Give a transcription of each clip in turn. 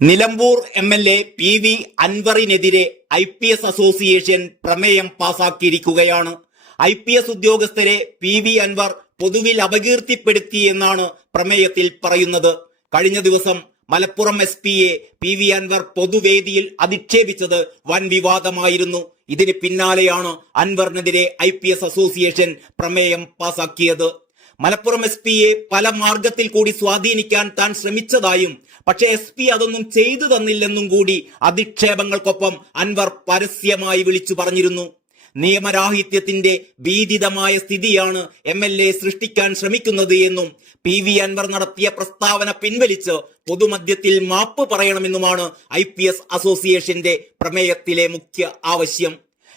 Nilambur MLA P V അൻവറിനെതിരെ IPS association പ്രമേയം പാസാക്കിയിരിക്കുകയാണ്. IPS ഉദ്യോഗസ്ഥരെ പി വി അൻവർ പൊതുവിൽ അപകീർത്തിപ്പെടുത്തി എന്നാണ് പ്രമേയത്തിൽ പറയുന്നത്. കഴിഞ്ഞ ദിവസം മലപ്പുറം SP-യെ പി വി അൻവർ പൊതുവേദിയിൽ അധിക്ഷേപിച്ചത് വൻ വിവാദമായിരുന്നു. ഇതിന് പിന്നാലെയാണ് അൻവറിനെതിരെ IPS അസോസിയേഷൻ പ്രമേയം പാസാക്കിയത്. മലപ്പുറം SP-യെ പല മാർഗത്തിൽ കൂടി സ്വാധീനിക്കാൻ താൻ ശ്രമിച്ചതായും പക്ഷേ SP അതൊന്നും ചെയ്തു തന്നില്ലെന്നും കൂടി അധിക്ഷേപങ്ങൾക്കൊപ്പം അൻവർ പരസ്യമായി വിളിച്ചു പറഞ്ഞിരുന്നു. നിയമരാഹിത്യത്തിന്റെ ഭീതിതമായ സ്ഥിതിയാണ് MLA സൃഷ്ടിക്കാൻ ശ്രമിക്കുന്നത് എന്നും പി വി അൻവർ നടത്തിയ പ്രസ്താവന പിൻവലിച്ച് പൊതുമധ്യത്തിൽ മാപ്പ് പറയണമെന്നുമാണ് IPS അസോസിയേഷന്റെ പ്രമേയത്തിലെ മുഖ്യ ആവശ്യം.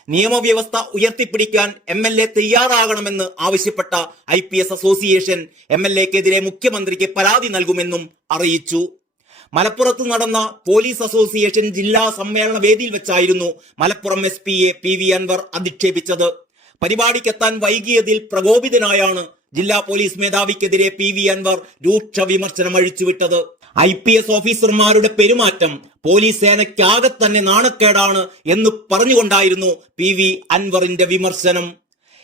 നിയമവ്യവസ്ഥ ഉയർത്തിപ്പിടിക്കാൻ MLA തയ്യാറാകണമെന്ന് ആവശ്യപ്പെട്ട IPS അസോസിയേഷൻ MLAക്കെതിരെ മുഖ്യമന്ത്രിക്ക് പരാതി നൽകുമെന്നും അറിയിച്ചു. മലപ്പുറത്ത് നടന്ന പോലീസ് അസോസിയേഷൻ ജില്ലാ സമ്മേളന വേദിയിൽ വെച്ചായിരുന്നു മലപ്പുറം SP-യെ പി വി അൻവർ അധിക്ഷേപിച്ചത്. പരിപാടിക്കെത്താൻ വൈകിയതിൽ പ്രകോപിതനായാണ് ജില്ലാ പോലീസ് മേധാവിക്കെതിരെ പി വി അൻവർ രൂക്ഷ വിമർശനം അഴിച്ചുവിട്ടത്. IPS ഓഫീസർമാരുടെ പെരുമാറ്റം പോലീസ് സേനയ്ക്കാകെ തന്നെ നാണക്കേടാണ് എന്ന് പറഞ്ഞുകൊണ്ടായിരുന്നു പി വി അൻവറിന്റെ വിമർശനം.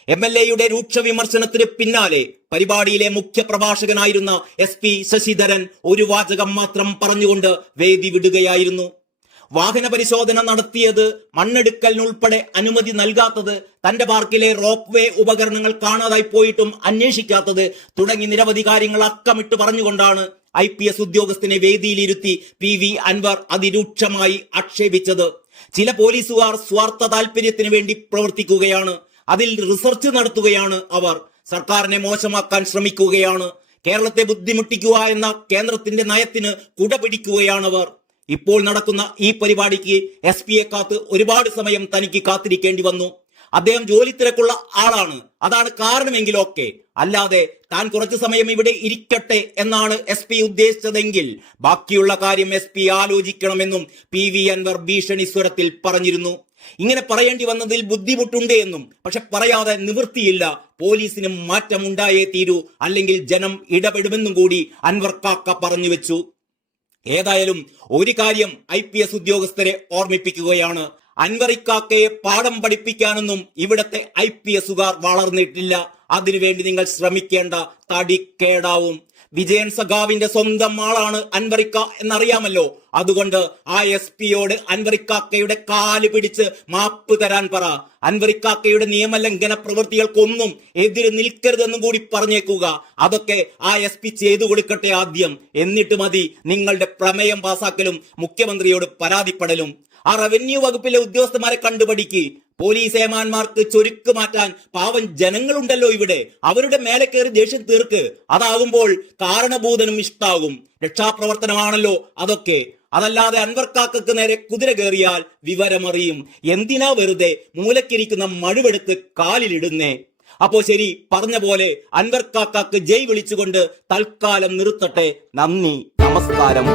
MLAയുടെ രൂക്ഷ വിമർശനത്തിന് പിന്നാലെ പരിപാടിയിലെ മുഖ്യ പ്രഭാഷകനായിരുന്ന SP ശശിധരൻ ഒരു വാചകം മാത്രം പറഞ്ഞുകൊണ്ട് വേദി വിടുകയായിരുന്നു. വാഹന പരിശോധന നടത്തിയത്, മണ്ണെടുക്കലിനുൾപ്പെടെ അനുമതി നൽകാത്തത്, തന്റെ പാർക്കിലെ റോപ്പ് വേ ഉപകരണങ്ങൾ കാണാതായി പോയിട്ടും അന്വേഷിക്കാത്തത് തുടങ്ങി നിരവധി കാര്യങ്ങൾ അക്കമിട്ട് പറഞ്ഞുകൊണ്ടാണ് IPS ഉദ്യോഗസ്ഥനെ വേദിയിലിരുത്തി പി വി അൻവർ അതിരൂക്ഷമായി ആക്ഷേപിച്ചത്. ചില പോലീസുകാർ സ്വാർത്ഥ താല്പര്യത്തിന് വേണ്ടി പ്രവർത്തിക്കുകയാണ്. അതിൽ റിസർച്ച് നടത്തുകയാണ് അവർ. സർക്കാരിനെ മോശമാക്കാൻ ശ്രമിക്കുകയാണ്. കേരളത്തെ ബുദ്ധിമുട്ടിക്കുക എന്ന കേന്ദ്രത്തിന്റെ നയത്തിന് കുടപിടിക്കുകയാണവർ. ഇപ്പോൾ നടക്കുന്ന ഈ പരിപാടിക്ക് SP-യെ കാത്ത് ഒരുപാട് സമയം തനിക്ക് കാത്തിരിക്കേണ്ടി വന്നു. അദ്ദേഹം ജോലി തിരക്കുള്ള ആളാണ്, അതാണ് കാരണമെങ്കിലൊക്കെ. അല്ലാതെ താൻ കുറച്ചു സമയം ഇവിടെ ഇരിക്കട്ടെ എന്നാണ് SP ഉദ്ദേശിച്ചതെങ്കിൽ ബാക്കിയുള്ള കാര്യം SP ആലോചിക്കണമെന്നും പി വി അൻവർ ഭീഷണി സ്വരത്തിൽ പറഞ്ഞിരുന്നു. ഇങ്ങനെ പറയേണ്ടി വന്നതിൽ ബുദ്ധിമുട്ടുണ്ട് എന്നും പക്ഷെ പറയാതെ നിവൃത്തിയില്ല, പോലീസിന് മാറ്റമുണ്ടായേ തീരൂ, അല്ലെങ്കിൽ ജനം ഇടപെടുമെന്നും കൂടി അൻവർ കാക്ക പറഞ്ഞു വെച്ചു. ഏതായാലും ഒരു കാര്യം IPS ഉദ്യോഗസ്ഥരെ ഓർമ്മിപ്പിക്കുകയാണ്. അൻവറിക്കാക്കയെ പാഠം പഠിപ്പിക്കാനൊന്നും ഇവിടത്തെ IPSുകാർ വളർന്നിട്ടില്ല. അതിനുവേണ്ടി നിങ്ങൾ ശ്രമിക്കേണ്ട, തടിക്കേടാവും. വിജയൻ സഖാവിന്റെ സ്വന്തം ആളാണ് അൻവറിക്ക എന്നറിയാമല്ലോ. അതുകൊണ്ട് ആ SP-യോട് അൻവറിക്കാക്കയുടെ കാല് പിടിച്ച് മാപ്പ് തരാൻ പറ. അൻവറിക്കാക്കയുടെ നിയമലംഘന പ്രവൃത്തികൾക്കൊന്നും എതിര് നിൽക്കരുതെന്നും കൂടി പറഞ്ഞേക്കുക. അതൊക്കെ ആ SP ചെയ്തു കൊടുക്കട്ടെ ആദ്യം. എന്നിട്ട് മതി നിങ്ങളുടെ പ്രമേയം പാസാക്കലും മുഖ്യമന്ത്രിയോട് പരാതിപ്പെടലും. ആ റവന്യൂ വകുപ്പിലെ ഉദ്യോഗസ്ഥന്മാരെ കണ്ടുപഠിക്ക്. പോലീസ് ഏമാന്മാർക്ക് ചൊരുക്ക് മാറ്റാൻ പാവം ജനങ്ങളുണ്ടല്ലോ ഇവിടെ, അവരുടെ മേലെ കയറി ദേഷ്യം തീർക്ക്. അതാകുമ്പോൾ കാരണഭൂതനും ഇഷ്ടാകും. രക്ഷാപ്രവർത്തനമാണല്ലോ അതൊക്കെ. അതല്ലാതെ അൻവർക്കാക്കക്ക് നേരെ കുതിര കയറിയാൽ വിവരമറിയും. എന്തിനാ വെറുതെ മൂലക്കിരിക്കുന്ന മഴുവെടുത്ത് കാലിലിടുന്നേ? അപ്പോ ശരി, പറഞ്ഞ പോലെ അൻവർക്കാക്കക്ക് ജയ് വിളിച്ചുകൊണ്ട് തൽക്കാലം നിർത്തട്ടെ. നന്ദി, നമസ്കാരം.